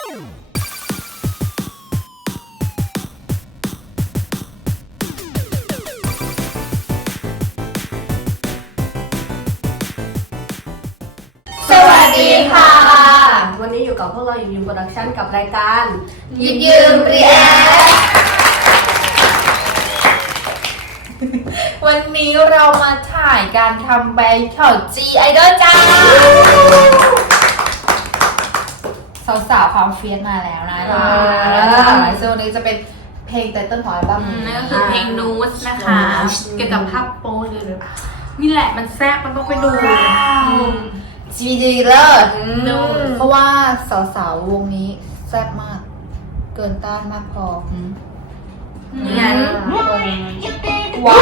สวัสดีค่ะวันนี้อยู่กับพวกเราหยิบยืมโปรดักชั่นกับรายการหยิบยืมรีแอควันนี้เรามาถ่ายการทำแบงค์ของ G Idol จ้าสาวๆความเฟียสมาแล้วนะคะซึ่งวันนี้จะเป็นเพลงไตเติ้ลของอัลบั้มนั่นก็คือเพลงนูสนะคะ เกี่ยวกับภาพโป๊เลยนี่แหละมันแซ่บมันต้องไปดูจีดีเลิศเพราะว่าสาวๆวงนี้แซ่บมาก เกินต้านมากพองั้นว้าว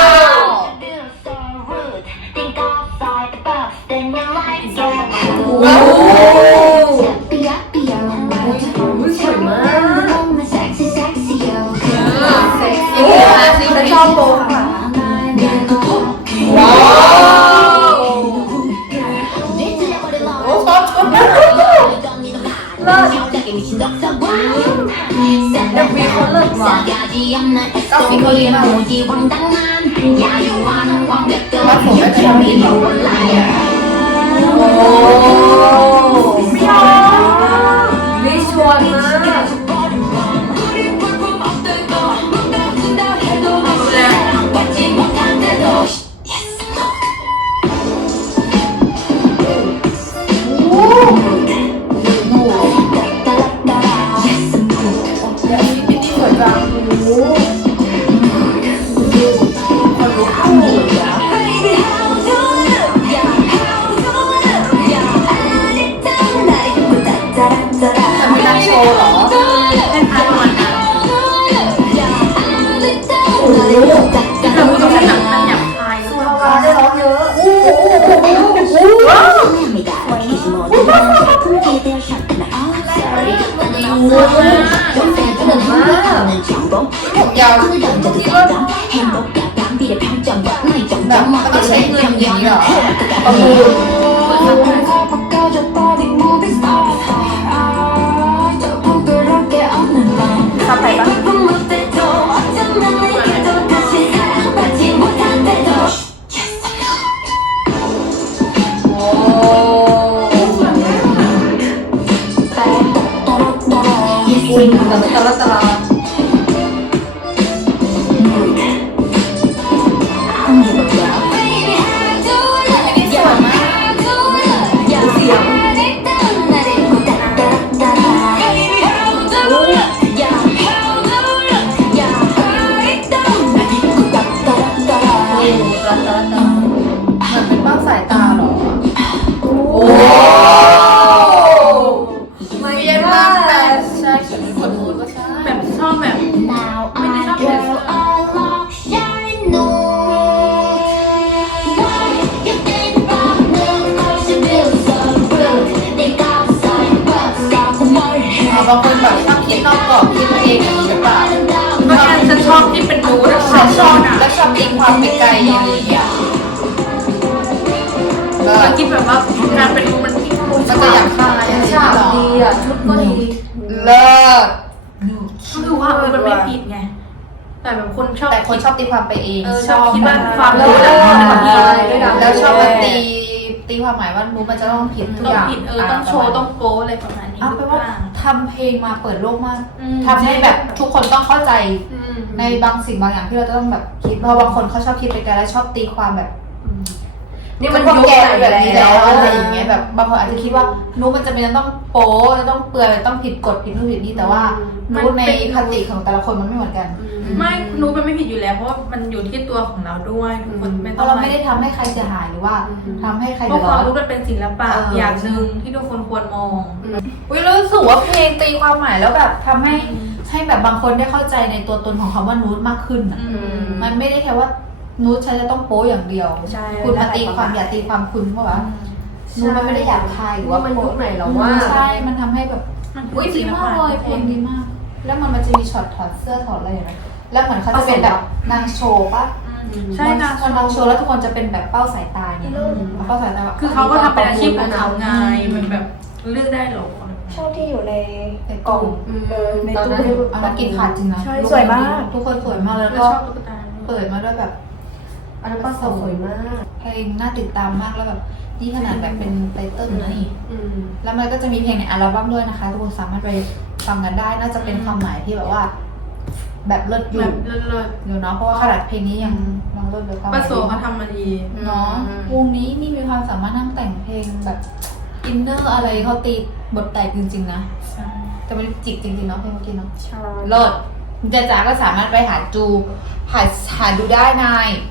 ว้าวสวยมากเซ็กซี่ฉันชอบโบค่ะว้าวโอ้ชอบชุดนะเลิศแต่วีเขาเลิศว่ะก็ฟิกเขาดีมากว่าผมก็จะมีโอ้วิชวลมากผมยาวที่ว่าแบบมันต้องใช้เงินอย่างนี้เหรอทำไปปะตลาดบางคนแบบชอบคิดนอกกรอบคิดเองอย่างนี้หรือเปล่าเพราะฉะนั้นฉันชอบที่เป็นนูสฉันชอบและชอบตีความไปไกลอย่างนี้เราคิดแบบว่าการเป็นนูมันที่มันจะอยากทายฉากดีอ่ะชุดก็ดีเลิศคือว่ามันไม่ผิดไงแต่แบบคนชอบแต่คนชอบตีความไปเองชอบคิดว่าความรู้แล้วชอบมาตีความหมายว่านูมันจะต้องผิดทุกอย่างต้องโชว์ต้องโป๊อะไรประมาณนี้แปลว่าทำเพลงมาเปิดโลกมากทำให้แบบทุกคนต้องเข้าใจในบางสิ่งบางอย่างที่เราจะต้องแบบคิดเพราะบางคนเขาชอบคิดไปไกลแล้วชอบตีความแบบนี่มันยุคแก่แบบนี้แล้วอะไรอย่างเงี้ยแบบบางคนอาจจะคิดว่านูมันจะเป็นต้องโป๊ต้องเปื่อยต้องผิดกฎผิดนู่นผิดนี่แต่ว่านูในคติของแต่ละคนมันไม่เหมือนกันไม่นูมันไม่ผิดอยู่แล้วเพราะว่ามันอยู่ที่ตัวของเราด้วยทุกคนเพราะเราไม่ได้ทำให้ใครเสียหายหรือว่าทำให้ใครเดือดร้อนความรู้มันเป็นศิลปะอย่างหนึ่งที่ทุกคนควรมองรู้สึกว่าเพลงตีความหมายแล้วแบบทำให้แบบบางคนได้เข้าใจในตัวตนของคำว่านูดมากขึ้นมันไม่ได้แค่ว่านูดฉันจะต้องโป๊อย่างเดียวคุณมาตีความอย่าตีความคุณเพราะว่านูดมันไม่ได้อยากทายหรือว่ามันยุคไหนหรอว่าใช่มันทำให้แบบดีมากเลยเพลงดีมากแล้วมันจะมีช็อตถอดเสื้อถอดอะไรนะแล้วเหมือนเขาจะเป็นแบบนางโชว์ปะใช่นางโชว์แล้วทุกคนจะเป็นแบบเป้าสายตาเนี่ยเป้าสายตาคือเขาก็ทำเป็นอาชีพของเขาไงมันแบบเลือกได้หรอชอบที่อยู่ในกล่องในตอนตู้นั้นอันนั้นกินขาดจริงนะใช่สวยมากทุกคนสวยมากแล้วแล้วก็ชอบตุ๊กตาเปิดมาด้วยแบบอันนั้นก็สวยมากเพลงน่าติดตามมากแล้วแบบนี่ขนาดแบบเป็นไตเติ้ลนะนี่อืมแล้วมันก็จะมีเพลงในอัลบั้มด้วยนะคะทุกคนสามารถไปฟังกันได้น่าจะเป็นความหมายที่แบบว่า แบบเลิศอแบยู่บเลิศอยู่เนาะเพราะว่าขนาดเพลงนี้ยังเลิศเลยก็ๆป้าโซเขาทำมาดีเนาะวงนี้นี่มีความสามารถนั่งแต่งเพลงแบบอินเนอร์อะไรเขาตีบทแตกจริงๆนะใช่แต่มันจิกจริงๆเนาะเพลงเมื่อกี้เนาะใช่เลิศจ๋าก็สามารถไปหาดูได้ใน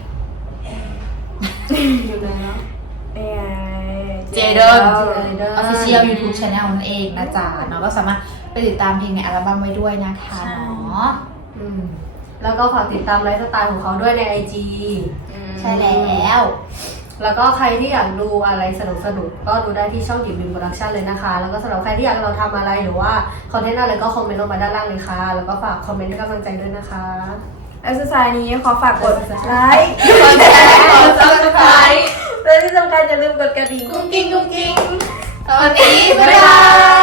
อยู่เลยเนาะเจเดิร์ Jaden Official YouTube Channel นั่นเองนะจ๊ะเนาะก็สามารถไปติดตามเพลงในอัลบั้มไว้ด้วยนะคะเนาะอืมแล้วก็ฝากติดตามไลฟ์สไตล์ของเขาด้วยใน IG ใช่แล้วแล้วก็ใครที่อยากดูอะไรสนุกๆก็ดูได้ที่ช่องดิบบิมโปรดักชันเลยนะคะ แล้วก็สำหรับใครที่อยากให้เราทำอะไรหรือว่าคอนเทนต์อะไรก็คอมเมนต์ลงมาด้านล่างเลยค่ะ แล้วก็ฝากคอมเมนต์ให้กำลังใจด้วยนะคะแล้วสุดท้ายนี้ขอฝากกดไลค์กดแชร์กด Subscribe และที่สำคัญอย่าลืมกดกระดิ่งกุ้งกิ้งสวัสดีบ๊ายบาย